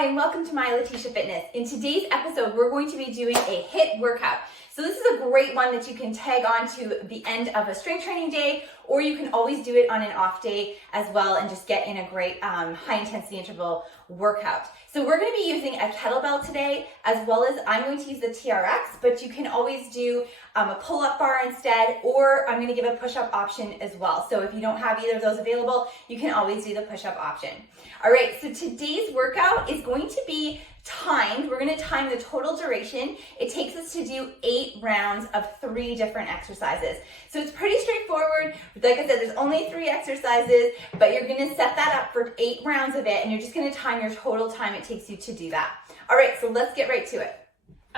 Hi, and welcome to Maia Letitia Fitness. In today's episode, we're going to be doing a HIIT workout. So this is a great one that you can tag on to the end of a strength training day, or you can always do it on an off day as well and just get in a great high intensity interval workout. So we're going to be using a kettlebell today, as well as I'm going to use the TRX, but you can always do a pull-up bar instead, or I'm going to give a push-up option as well. So if you don't have either of those available, you can always do the push-up option. All right, so today's workout is going to be timed. We're going to time the total duration. It takes us to do 8 rounds of 3 different exercises. So it's pretty straightforward. Like I said, there's only 3 exercises, but you're going to set that up for 8 rounds of it, and you're just going to time your total time it takes you to do that. All right, so let's get right to it.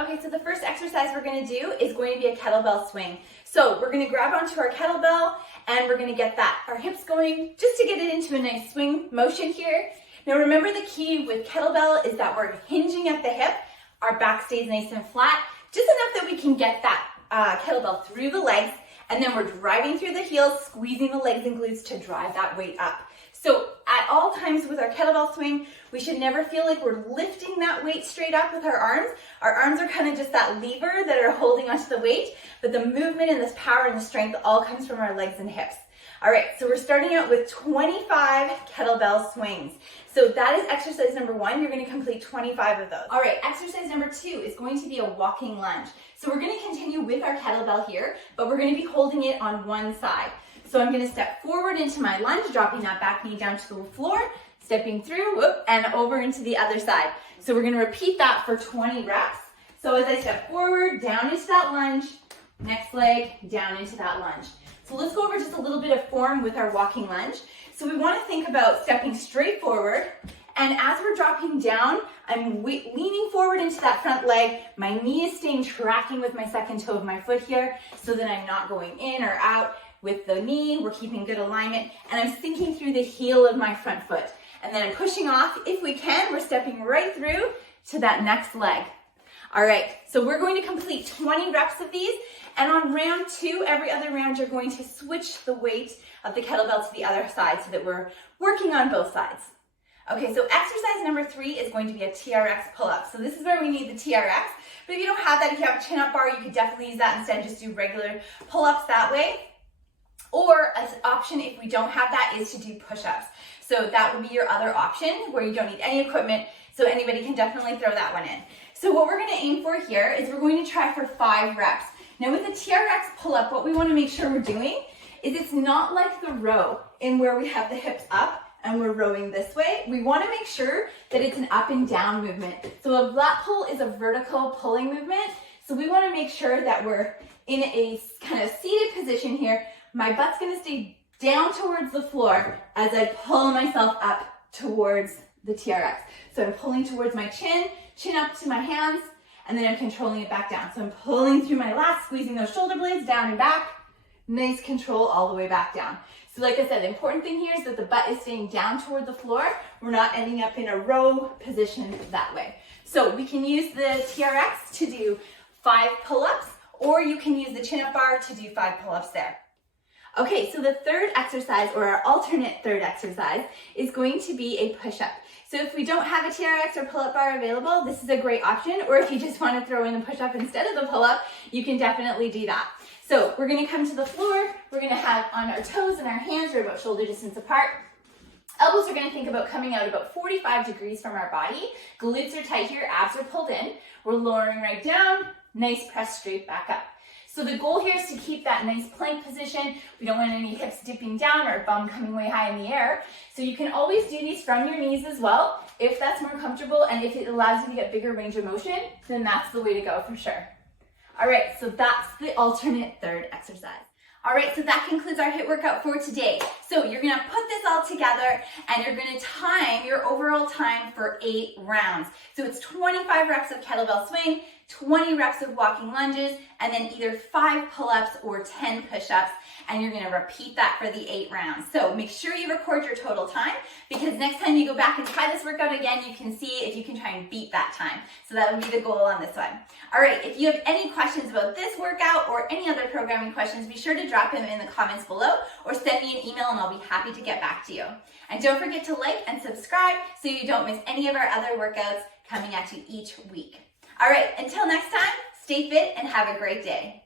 Okay, so the first exercise we're going to do is going to be a kettlebell swing. So we're going to grab onto our kettlebell, and we're going to get our hips going just to get it into a nice swing motion here. Now remember, the key with kettlebell is that we're hinging at the hip, our back stays nice and flat, just enough that we can get that kettlebell through the legs, and then we're driving through the heels, squeezing the legs and glutes to drive that weight up. So at all times with our kettlebell swing, we should never feel like we're lifting that weight straight up with our arms. Our arms are kind of just that lever that are holding onto the weight, but the movement and this power and the strength all comes from our legs and hips. All right, so we're starting out with 25 kettlebell swings. So that is exercise number 1. You're going to complete 25 of those. All right, exercise number 2 is going to be a walking lunge. So we're going to continue with our kettlebell here, but we're going to be holding it on one side. So I'm going to step forward into my lunge, dropping that back knee down to the floor, stepping through, and over into the other side. So we're going to repeat that for 20 reps. So as I step forward, down into that lunge, next leg, down into that lunge. So let's go over just a little bit of form with our walking lunge. So we want to think about stepping straight forward, and as we're dropping down, I'm leaning forward into that front leg. My knee is staying tracking with my second toe of my foot here so that I'm not going in or out with the knee. We're keeping good alignment, and I'm sinking through the heel of my front foot. And then I'm pushing off. If we can, we're stepping right through to that next leg. All right, so we're going to complete 20 reps of these, and on round 2, every other round, you're going to switch the weight of the kettlebell to the other side so that we're working on both sides. Okay, so exercise number 3 is going to be a TRX Pull-Up. So this is where we need the TRX, but if you don't have that, if you have a chin-up bar, you could definitely use that instead. Just do regular pull-ups that way. Or an option, if we don't have that, is to do push-ups. So that would be your other option where you don't need any equipment, so anybody can definitely throw that one in. So what we're going to aim for here is we're going to try for 5 reps. Now with the TRX pull-up, what we want to make sure we're doing is it's not like the row in where we have the hips up and we're rowing this way. We want to make sure that it's an up and down movement. So a lat pull is a vertical pulling movement. So we want to make sure that we're in a kind of seated position here. My butt's going to stay down towards the floor as I pull myself up towards the TRX. So I'm pulling towards my chin up to my hands, and then I'm controlling it back down. So I'm pulling through my lats, squeezing those shoulder blades down and back. Nice control all the way back down. So like I said, the important thing here is that the butt is staying down toward the floor. We're not ending up in a row position that way. So we can use the TRX to do 5 pull-ups, or you can use the chin-up bar to do 5 pull-ups there. Okay, so the third exercise, or our alternate third exercise, is going to be a push-up. So if we don't have a TRX or pull-up bar available, this is a great option, or if you just want to throw in the push-up instead of the pull-up, you can definitely do that. So we're going to come to the floor, we're going to have on our toes and our hands are about shoulder distance apart. Elbows are going to think about coming out about 45 degrees from our body. Glutes are tight here, abs are pulled in. We're lowering right down, nice press straight back up. So the goal here is to keep that nice plank position. We don't want any hips dipping down or bum coming way high in the air. So you can always do these from your knees as well, if that's more comfortable, and if it allows you to get bigger range of motion, then that's the way to go for sure. All right, so that's the alternate third exercise. All right, so that concludes our HIIT workout for today. So you're gonna put this all together and you're gonna time your overall time for 8 rounds. So it's 25 reps of kettlebell swing, 20 reps of walking lunges, and then either 5 pull-ups or 10 push-ups, and you're gonna repeat that for the 8 rounds. So make sure you record your total time, because next time you go back and try this workout again, you can see if you can try and beat that time. So that would be the goal on this one. All right, if you have any questions about this workout or any other programming questions, be sure to drop them in the comments below or send me an email and I'll be happy to get back to you. And don't forget to like and subscribe so you don't miss any of our other workouts coming at you each week. All right, until next time, stay fit and have a great day.